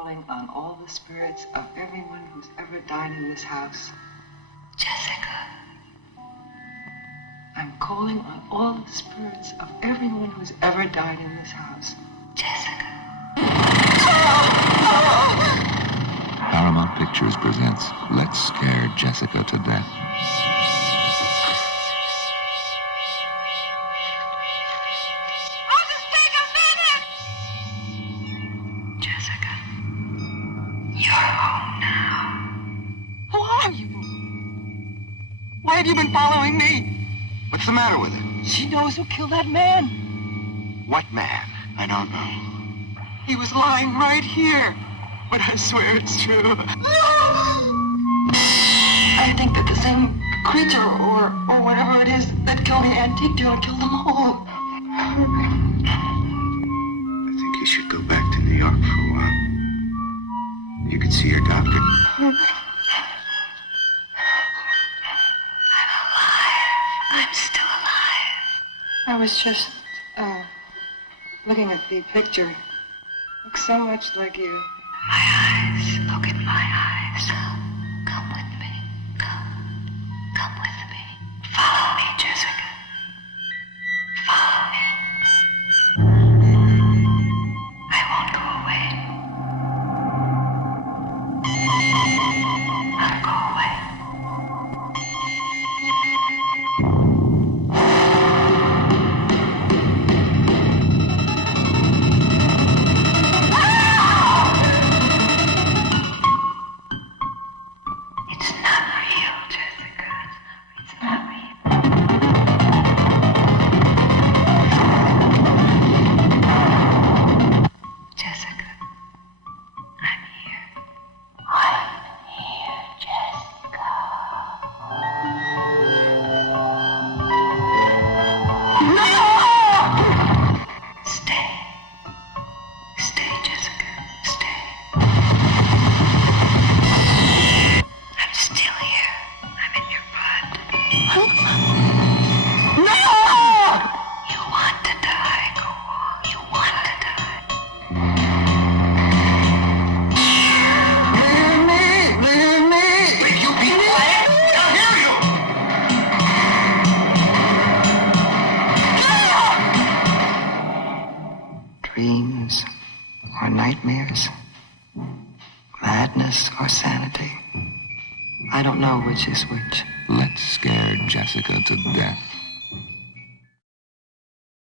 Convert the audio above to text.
calling on all the spirits of everyone who's ever died in this house. Jessica. I'm calling on all the spirits of everyone who's ever died in this house. Jessica. Paramount Pictures presents Let's Scare Jessica to Death. I'll just take a minute! Jessica, you're home now. Who are you? Why have you been following me? What's the matter with her? She knows who killed that man. What man? I don't know. He was lying right here. But I swear it's true. I think that the same creature or whatever it is that killed the antique dealer killed them all. I think you should go back to New York for a while. You could see your doctor. I'm still alive. I was just, looking at the picture. Looks so much like you. My eyes. Look in my eyes. Come with me. Come with me. Follow me, Jessica. Follow me. I won't go away. I'll go away. It's not real, Jessica. It's not real. Jessica, I'm here. I'm here, Jessica. Stay. Stay, Jessica. Stay. I'm still here. I'm in your blood. No! You want to die, go on. You want to die. Leave me! Leave me! Will you be quiet? I'll hear you! Dreams or nightmares, madness or sanity. I don't know which is which. Let's Scare Jessica to Death.